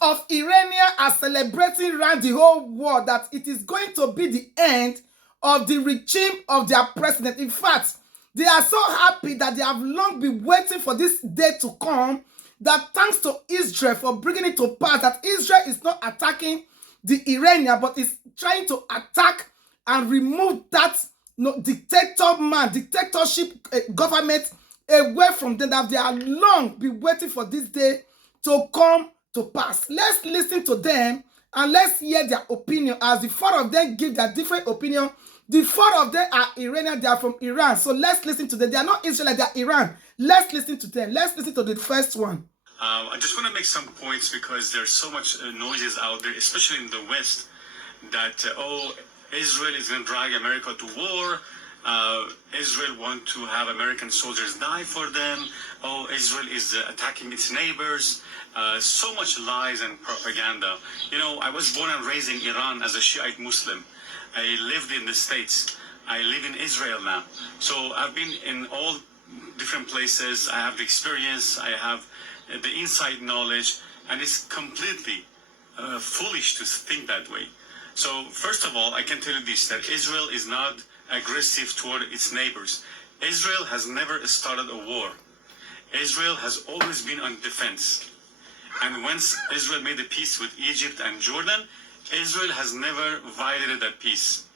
of Iranian are celebrating around the whole world that it is going to be the end of the regime of their president. In fact, they are so happy that they have long been waiting for this day to come, that thanks to Israel for bringing it to pass, that Israel is not attacking the Iranian, but is trying to attack and remove that dictatorship government away from them, that they are long been waiting for this day to come to pass. Let's listen to them and let's hear their opinion, as the four of them give their different opinion. The four of them are Iranian, they are from Iran. So let's listen to them. They are not Israel, they are Iran. Let's listen to them. Let's listen to the first one. I just want to make some points, because there's so much noises out there, especially in the West, that, Israel is going to drag America to war. Israel want to have American soldiers die for them. Oh, Israel is attacking its neighbors. So much lies and propaganda. You know, I was born and raised in Iran as a Shiite Muslim. I lived in the States. I live in Israel now. So I've been in all different places. I have the experience. I have the inside knowledge. And it's completely foolish to think that way. So first of all, I can tell you this, that Israel is not aggressive toward its neighbors. Israel has never started a war. Israel has always been on defense. And once Israel made a peace with Egypt and Jordan, Israel has never violated that peace.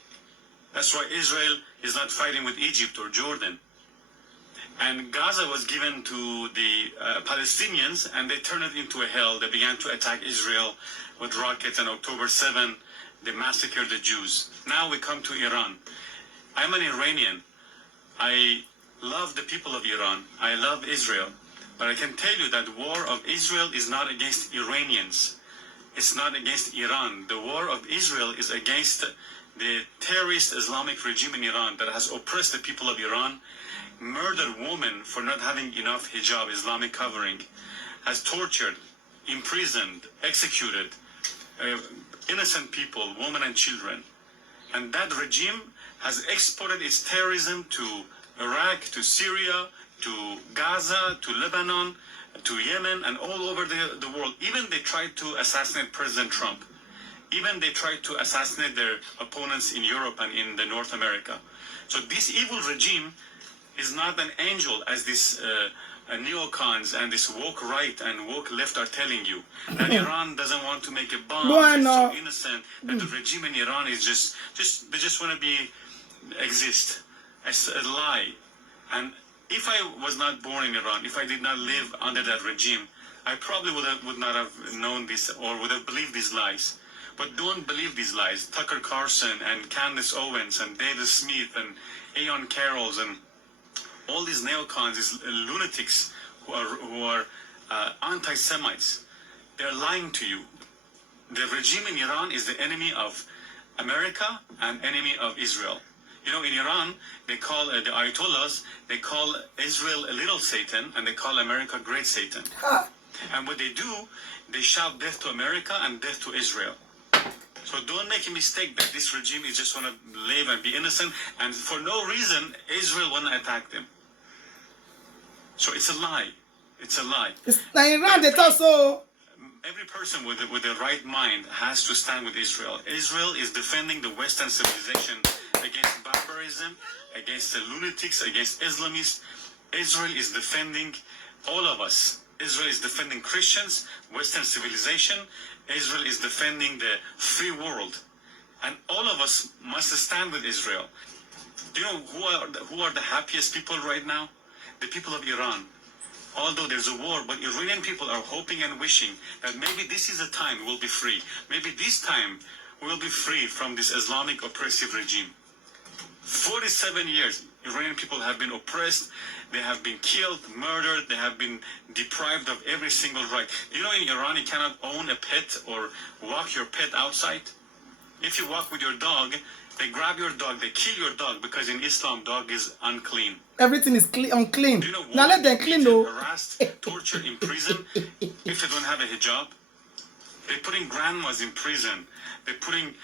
That's why Israel is not fighting with Egypt or Jordan. And Gaza was given to the Palestinians, and they turned it into a hell. They began to attack Israel with rockets, and October 7, they massacred the Jews. Now we come to Iran. I'm an Iranian. I love the people of Iran. I love Israel. But I can tell you that war of Israel is not against Iranians. It's not against Iran. The war of Israel is against the terrorist Islamic regime in Iran that has oppressed the people of Iran, murdered women for not having enough hijab, Islamic covering, has tortured, imprisoned, executed innocent people, women and children. And that regime has exported its terrorism to Iraq, to Syria, to Gaza, to Lebanon, to Yemen, and all over the world. Even they tried to assassinate President Trump. Even they tried to assassinate their opponents in Europe and in the North America. So this evil regime is not an angel, as this neocons and this woke right and woke left are telling you. That Iran doesn't want to make a bomb. They're so innocent that the regime in Iran is they just want to exist. It's a lie. And if I was not born in Iran, if I did not live under that regime, I probably would not have known this or would have believed these lies. But don't believe these lies. Tucker Carlson and Candace Owens and David Smith and Aeon Carrolls and all these neocons, these lunatics who are anti-Semites, they're lying to you. The regime in Iran is the enemy of America and enemy of Israel. You know, in Iran, they call the Ayatollahs, they call Israel a little Satan, and they call America great Satan. And what they do, they shout death to America and death to Israel. So don't make a mistake that this regime is just want to live and be innocent, and for no reason, Israel want to attack them. So it's a lie. It's a lie. It's Iran that also. Every person with the right mind has to stand with Israel. Israel is defending the Western civilization against barbarism, against the lunatics, against Islamists. Israel is defending all of us. Israel is defending Christians, Western civilization. Israel is defending the free world. And all of us must stand with Israel. Do you know who are the happiest people right now? The people of Iran. Although there's a war, but Iranian people are hoping and wishing that maybe this is a time we'll be free. Maybe this time we'll be free from this Islamic oppressive regime. 47 years, Iranian people have been oppressed. They have been killed, murdered. They have been deprived of every single right. You know, in Iran, you cannot own a pet or walk your pet outside. If you walk with your dog, they grab your dog, they kill your dog, because in Islam, dog is unclean. Everything is unclean. Do you know, now let them clean, though. Harassed, tortured in prison if they don't have a hijab. They're putting grandmas in prison. They're putting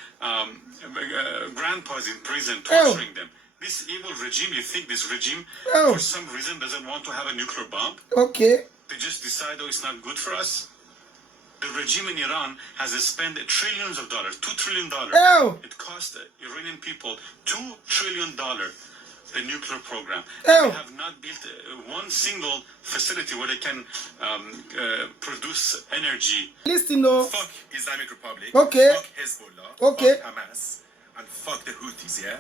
grandpas in prison, torturing them. This evil regime, you think this regime, for some reason, doesn't want to have a nuclear bomb? Okay. They just decide, oh, it's not good for us? The regime in Iran has spent trillions of dollars, $2 trillion. Oh. It cost the Iranian people $2 trillion, the nuclear program. Oh. They have not built one single facility where they can produce energy. Listen, no. Fuck Islamic Republic. Okay. Fuck Hezbollah. Okay. Fuck Hamas. And fuck the Houthis, yeah?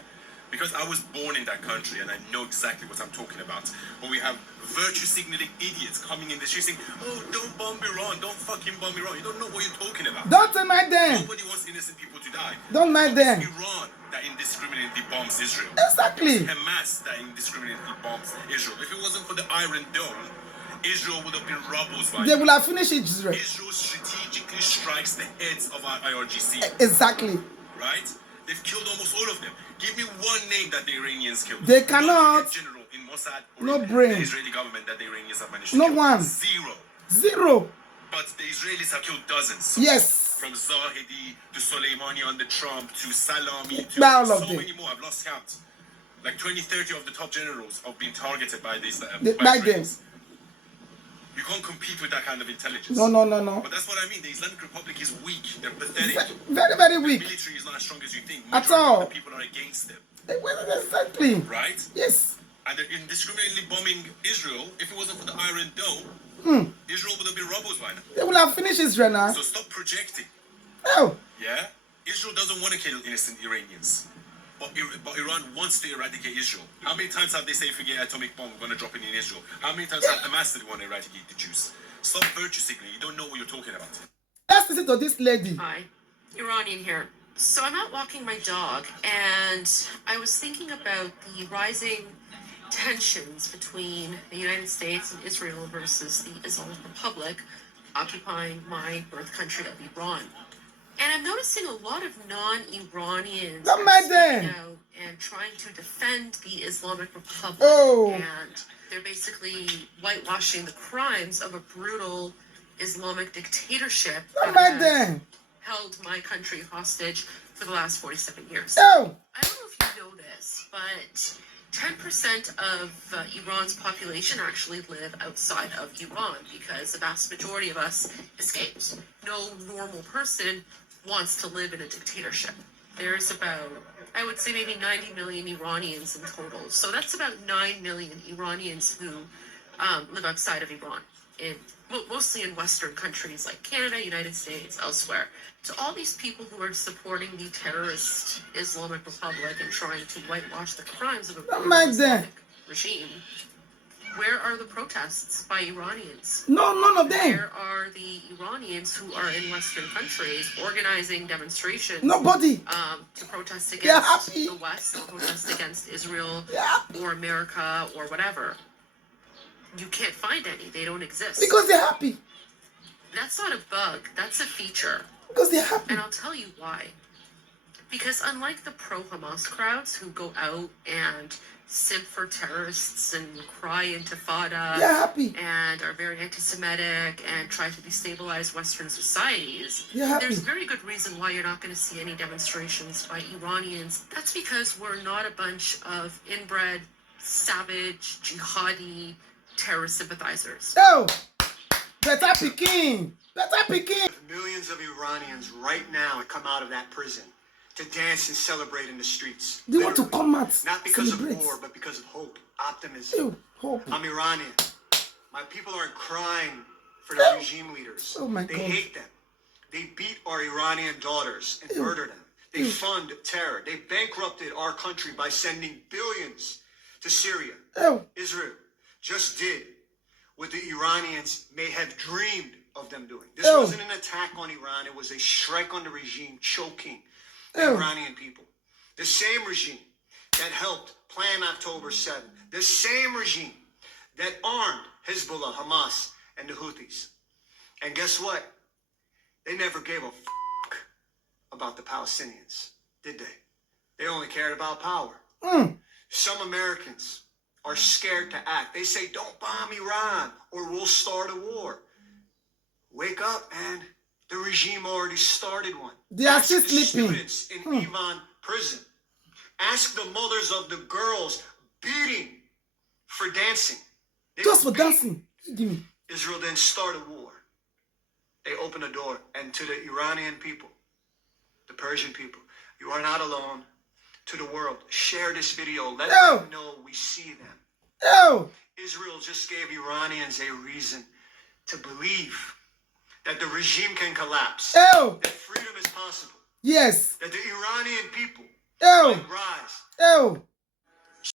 Because I was born in that country and I know exactly what I'm talking about. But we have virtue signaling idiots coming in the street saying, oh, don't bomb Iran, don't fucking bomb Iran. You don't know what you're talking about. Don't mind them. Nobody wants innocent people to die. Don't mind It's them. Iran that indiscriminately bombs Israel. Exactly. It's Hamas that indiscriminately bombs Israel. If it wasn't for the Iron Dome, Israel would have been rubble by They now. will have finished Israel. Israel strategically strikes the heads of our IRGC. Exactly. Right? They've killed almost all of them. Give me one name that the Iranians killed. They cannot. One general in Mossad or No in brain. the Israeli government that the Iranians have managed to No kill. one. Zero. Zero. But the Israelis have killed dozens. Yes. From Zahedi to Soleimani under Trump to Salami to All of so them. many more. I've lost count. Like 20, 30 of the top generals have been targeted by these By them. Israelis. You can't compete with that kind of intelligence. No, no, no, no. But that's what I mean. The Islamic Republic is weak. They're pathetic. Very, very The weak. military is not as strong as you think. At Majority all. of the people are against them, Exactly. right? Yes. And they're indiscriminately bombing Israel. If it wasn't for the Iron Dome, Israel would have been rubble by now. They will have finished Israel now. So stop projecting. Oh. Yeah? Israel doesn't want to kill innocent Iranians. But Iran wants to eradicate Israel. How many times have they said if we get atomic bomb, we're going to drop it in Israel? How many times have Hamas said they want to eradicate the Jews? Stop virtue signaling. You don't know what you're talking about. Let's listen to this lady. Hi, Iranian here. So I'm out walking my dog, and I was thinking about the rising tensions between the United States and Israel versus the Islamic Republic occupying my birth country of Iran. And I'm noticing a lot of non-Iranians Don't are mind speaking them. out and trying to defend the Islamic Republic. Oh. And they're basically whitewashing the crimes of a brutal Islamic dictatorship Don't that mind has them. held my country hostage for the last 47 years. Oh. I don't know if you know this, but 10% of Iran's population actually live outside of Iran because the vast majority of us escaped. No normal person wants to live in a dictatorship. There's about, I would say, maybe 90 million Iranians in total. So that's about 9 million Iranians who live outside of Iran, mostly in Western countries like Canada, United States, elsewhere. To all these people who are supporting the terrorist Islamic Republic and trying to whitewash the crimes of a brutal mind them. Islamic regime, where are the protests by Iranians? No, none of them. Where are the Iranians who are in Western countries organizing demonstrations Nobody. to protest They're against happy. the West, to protest against Israel Yeah. or America or whatever? You can't find any. They don't exist. Because they're happy. That's not a bug. That's a feature. Because they're happy. And I'll tell you why. Because unlike the pro-Hamas crowds who go out and simp for terrorists and cry intifada They're happy. and are very anti-Semitic and try to destabilize Western societies, They're happy. there's very good reason why you're not going to see any demonstrations by Iranians. That's because we're not a bunch of inbred, savage, jihadi, terrorist sympathizers. Oh. Better Peking. Better Peking. Millions of Iranians right now come out of that prison to dance and celebrate in the streets. They want to Literally. come out. Not because celebrate. of war, but because of hope, optimism. Ew, hope. I'm Iranian. My people aren't crying for the regime leaders. Oh my they God. hate them. They beat our Iranian daughters and murder them. They fund terror. They bankrupted our country by sending billions to Syria. Oh. Israel just did what the Iranians may have dreamed of them doing. This Oh. wasn't an attack on Iran. It was a strike on the regime, choking the Oh. Iranian people. The same regime that helped plan October 7th. The same regime that armed Hezbollah, Hamas, and the Houthis. And guess what? They never gave a fuck about the Palestinians, did they? They only cared about power. Some Americans are scared to act. They say, don't bomb Iran or we'll start a war. Wake up, man. The regime already started one. They are Ask still the sleeping. students in Ivan prison. Ask the mothers of the girls beating for dancing. They Just were for beaten. dancing. Give me. Israel didn't start a war. they open a door. And to the Iranian people, the Persian people, you are not alone. To the world, share this video. Let them know we see them. Israel just gave Iranians a reason to believe that the regime can collapse. That freedom is possible. Yes. That the Iranian people Oh. might rise. Oh.